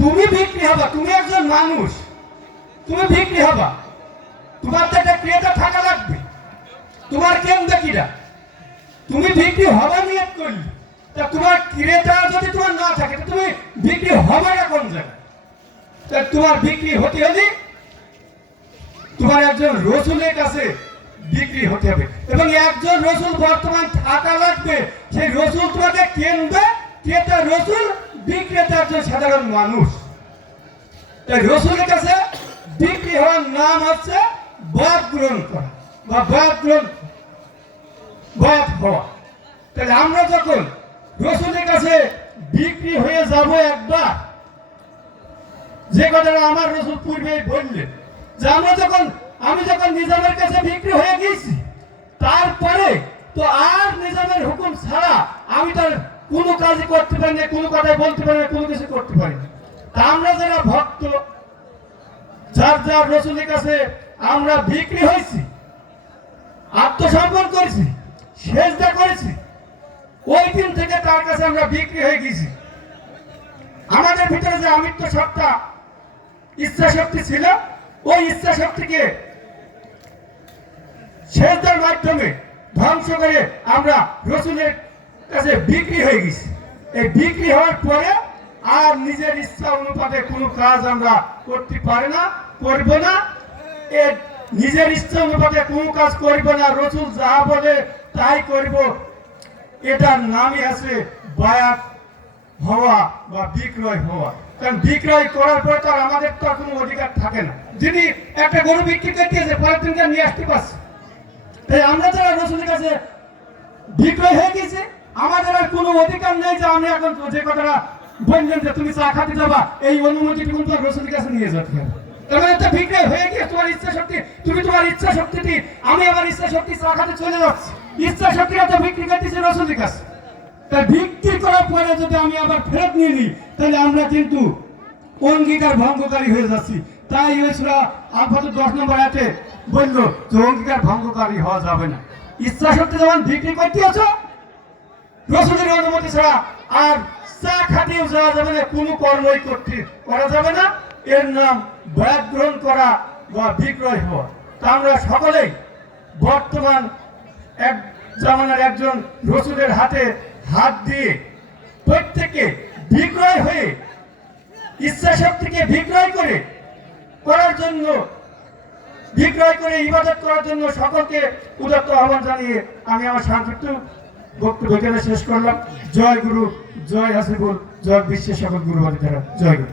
তুমি বিক্রি হবা, তুমি একজন মানুষ, তুমি বিক্রি হবা, তোমার তো একটা ক্রেতা থাকা লাগবে, তোমার কেন্দ্র কিরা, তুমি বিক্রি হবা নিয়ত করলি, তা তোমার ক্রেতা যদি তোমার না থাকে তুমি বিক্রি হবে না কোন জায়গায়? তা তোমার বিক্রি হতে হলে তোমার একজন রসুলের কাছে বিক্রি হতে হবে, এবং একজন রসুল বর্তমান থাকা লাগবে। সেই রসুল তোমাকে কেনবে, ক্রেতা রসুল, বিক্রেতা একজন সাধারণ মানুষ। তাই রসুলের কাছে বিক্রি হওয়ার নাম হচ্ছে বাদ গ্রহণ করা বা বাদ হওয়া। তাহলে আমরা যখন রসুলের কাছে বিক্রি হয়ে যাব একবার, যে কথাটা আমার রসুল পূর্বে বললেন যে আমি যখন নিজামের কাছে বিক্রি হয়ে গেছি, তারপরে তো আর নিজামের হুকুম ছাড়া আমি তার কোনো কাজই করতে পারি না, কোনো কথাই বলতে পারি না, কোনো কিছু করতে পারি না। তা আমরা যারা ভক্ত, যার যার রসুলের কাছে আমরা বিক্রি হয়েছি, আত্মসমর্পণ করেছি, সেজদা করেছি, ওই দিন থেকে তার কাছে আমরা বিক্রি হয়ে গেছি। আমাদের ভিতরে যে আমিত্ব সত্তা, ইচ্ছা শক্তি ছিল, ওই ইচ্ছা শক্তিকে সেজদার মাধ্যমে ধ্বংস করে আমরা রসুলের কাছে বিক্রি হয়ে গেছি। এই বিক্রি হওয়ার পরে আর নিজের ইচ্ছা অনুপাতে কোনো কাজ আমরা করতে পারি না, করব না। নিজের ইচ্ছা অনুপাতে কোনো কাজ করব না, রসুল যাহা বলে তাই করব, এটার নামই আছে বায়াত হওয়া বা বিক্রয় হওয়া। কারণ বিক্রয় করার পর তো আমাদের তো কোনো অধিকার থাকে না। যদি একটা গরু বিক্রি করতেছে, পরের দিনকে নিয়ে আসতে পারছে, তাই আমরা যারা রসুলের কাছে বিক্রয় হয়ে গেছে, আমাদের আর কোনো অধিকার নেই যে আমি এখন যে কথাটা বললেন যে তুমি চা খাতে যাবা, এই অনুমতি কিন্তু রসুলের কাছে নিয়ে যেতে হবে। তার মানে একটা বিক্রয় হয়ে গিয়ে তোমার ইচ্ছা শক্তি, তুমি তোমার ইচ্ছা শক্তিটি, আমি আমার ইচ্ছা শক্তি চা খাতে চলে যাচ্ছি, ইচ্ছা শক্তিটা তো বিক্রি করতেছি রসুলের কাছে। তাই বিক্রি করার পরে যদি আমি আবার ফেরত নিয়ে নিই, তাহলে আমরা কিন্তু অঙ্গীকার ভঙ্গকারী হয়ে যাচ্ছি। তাই ওই সূরা আল-ফাতর 10 নম্বর আয়াতে বললো যে অঙ্গীকার ভঙ্গকারী হওয়া যাবে না। ইচ্ছা শক্তি যখন বিক্রি করতে আছো, রসুলের অনুমতি ছাড়া আর চা খাতেও যাওয়া যাবে না, কোনো কর্মই করা যাবে না। এর নাম বায়াত গ্রহণ করা বা বিক্রয় হওয়া। তা আমরা সকলেই বর্তমান এক জামানার একজন রসুলের হাতে হাত দিয়ে প্রত্যেকে বিক্রয় হয়ে ইচ্ছা শক্তিকে বিক্রয় করার জন্য, বিক্রয় করে ইবাদত করার জন্য সকলকে উদাত্ত আহ্বান জানিয়ে আমি আমার সংক্ষিপ্ত বক্তব্য এখানে শেষ করলাম। জয় গুরু, জয় হাসিবুল, জয় বিশ্বের সকল গুরুবাদী, জয় গুরু।